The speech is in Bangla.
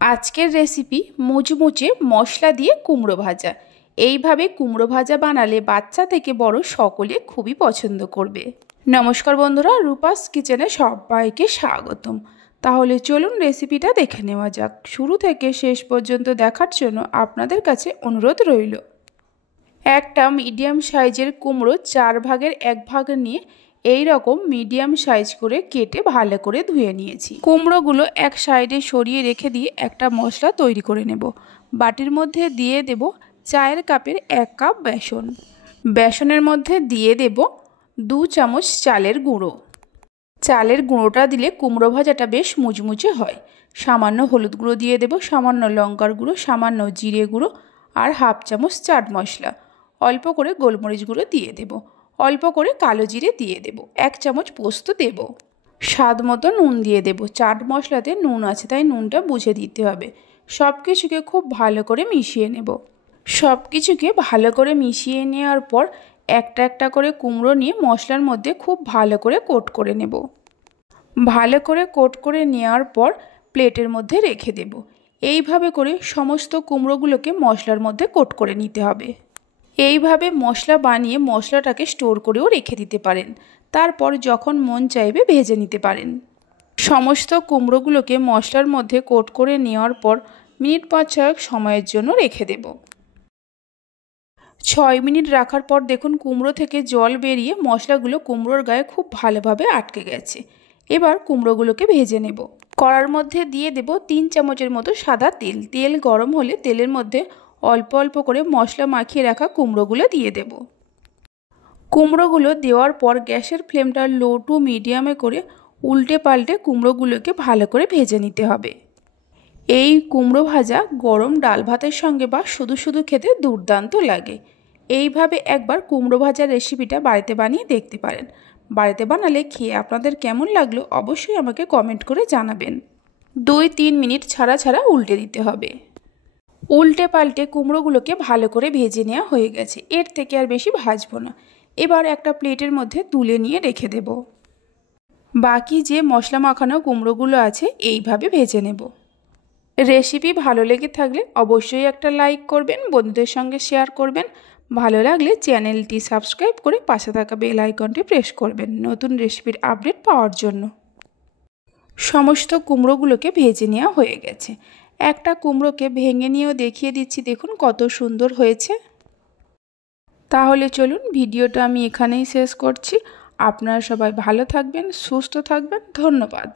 আজকের রেসিপি মুচমুচে মশলা দিয়ে কুমড়ো ভাজা। এইভাবে কুমড়ো ভাজা বানালে বাচ্চা থেকে বড় সকলে খুবই পছন্দ করবে। নমস্কার বন্ধুরা, রূপাস কিচেনে সবাইকে স্বাগতম। তাহলে চলুন রেসিপিটা দেখে নেওয়া যাক। শুরু থেকে শেষ পর্যন্ত দেখার জন্য আপনাদের কাছে অনুরোধ রইল। একটা মিডিয়াম সাইজের কুমড়ো 4 ভাগের 1 ভাগ নিয়ে এই রকম মিডিয়াম সাইজ করে কেটে ভালো করে ধুয়ে নিয়েছি। কুমড়োগুলো এক সাইডে সরিয়ে রেখে দিয়ে একটা মশলা তৈরি করে নেব। বাটির মধ্যে দিয়ে দেব চায়ের কাপের 1 কাপ বেসন। বেসনের মধ্যে দিয়ে দেব 2 চামচ চালের গুঁড়ো। চালের গুঁড়োটা দিলে কুমড়ো ভাজাটা বেশ মুচমুচে হয়। সামান্য হলুদ গুঁড়ো দিয়ে দেব, সামান্য লঙ্কার গুঁড়ো, সামান্য জিরে গুঁড়ো আর হাফ চামচ চাট মশলা। অল্প করে গোলমরিচ গুঁড়ো দিয়ে দেব, অল্প করে কালো জিরে দিয়ে দেব, 1 চামচ পোস্ত দেব, স্বাদ মতো নুন দিয়ে দেব। চাট মশলাতে নুন আছে তাই নুনটা বুঝে দিতে হবে। সব কিছুকে খুব ভালো করে মিশিয়ে নেব। সব কিছুকে ভালো করে মিশিয়ে নেওয়ার পর একটা একটা করে কুমড়ো নিয়ে মশলার মধ্যে খুব ভালো করে কোট করে নেব। ভালো করে কোট করে নেওয়ার পর প্লেটের মধ্যে রেখে দেব। এইভাবে করে সমস্ত কুমড়োগুলোকে মশলার মধ্যে কোট করে নিতে হবে। এইভাবে মশলা বানিয়ে মশলাটাকে স্টোর করেও রেখে দিতে পারেন। তারপর যখন মন চাইবে ভেজে নিতে পারেন। সমস্ত কুমড়োগুলোকে মশলার মধ্যে কোট করে নেওয়ার পর মিনিট 5-6 সময়ের জন্য রেখে দেব। 6 মিনিট রাখার পর দেখুন কুমড়ো থেকে জল বেরিয়ে মশলাগুলো কুমড়োর গায়ে খুব ভালোভাবে আটকে গেছে। এবার কুমড়োগুলোকে ভেজে নেব। কড়ার মধ্যে দিয়ে দেব 3 চামচের মতো সাদা তেল। তেল গরম হলে তেলের মধ্যে অল্প অল্প করে মশলা মাখিয়ে রাখা কুমড়োগুলো দিয়ে দেব। কুমড়োগুলো দেওয়ার পর গ্যাসের ফ্লেমটা লো টু মিডিয়ামে করে উল্টে পাল্টে কুমড়োগুলোকে ভালো করে ভেজে নিতে হবে। এই কুমড়ো ভাজা গরম ডাল ভাতের সঙ্গে বা শুধু শুধু খেতে দুর্দান্ত লাগে। এইভাবে একবার কুমড়ো ভাজার রেসিপিটা বাড়িতে বানিয়ে দেখতে পারেন। বাড়িতে বানালে খেয়ে আপনাদের কেমন লাগলো অবশ্যই আমাকে কমেন্ট করে জানাবেন। 2-3 মিনিট ছাড়া ছাড়া উল্টে দিতে হবে। উল্টে পাল্টে কুমড়োগুলোকে ভালো করে ভেজে নেওয়া হয়ে গেছে। এর থেকে আর বেশি ভাজবো না। এবার একটা প্লেটের মধ্যে তুলে নিয়ে রেখে দেব। বাকি যে মশলা মাখানো কুমড়োগুলো আছে এইভাবে ভেজে নেব। রেসিপি ভালো লেগে থাকলে অবশ্যই একটা লাইক করবেন, বন্ধুদের সঙ্গে শেয়ার করবেন। ভালো লাগলে চ্যানেলটি সাবস্ক্রাইব করে পাশে থাকা বেল আইকনটি প্রেস করবেন নতুন রেসিপির আপডেট পাওয়ার জন্য। সমস্ত কুমড়োগুলোকে ভেজে নেওয়া হয়ে গেছে। একটা কুমড়োকে ভেঙে নিয়েও দেখিয়ে দিচ্ছি, দেখুন কত সুন্দর হয়েছে। তাহলে চলুন ভিডিওটা আমি এখানেই শেষ করছি। আপনারা সবাই ভালো থাকবেন, সুস্থ থাকবেন। ধন্যবাদ।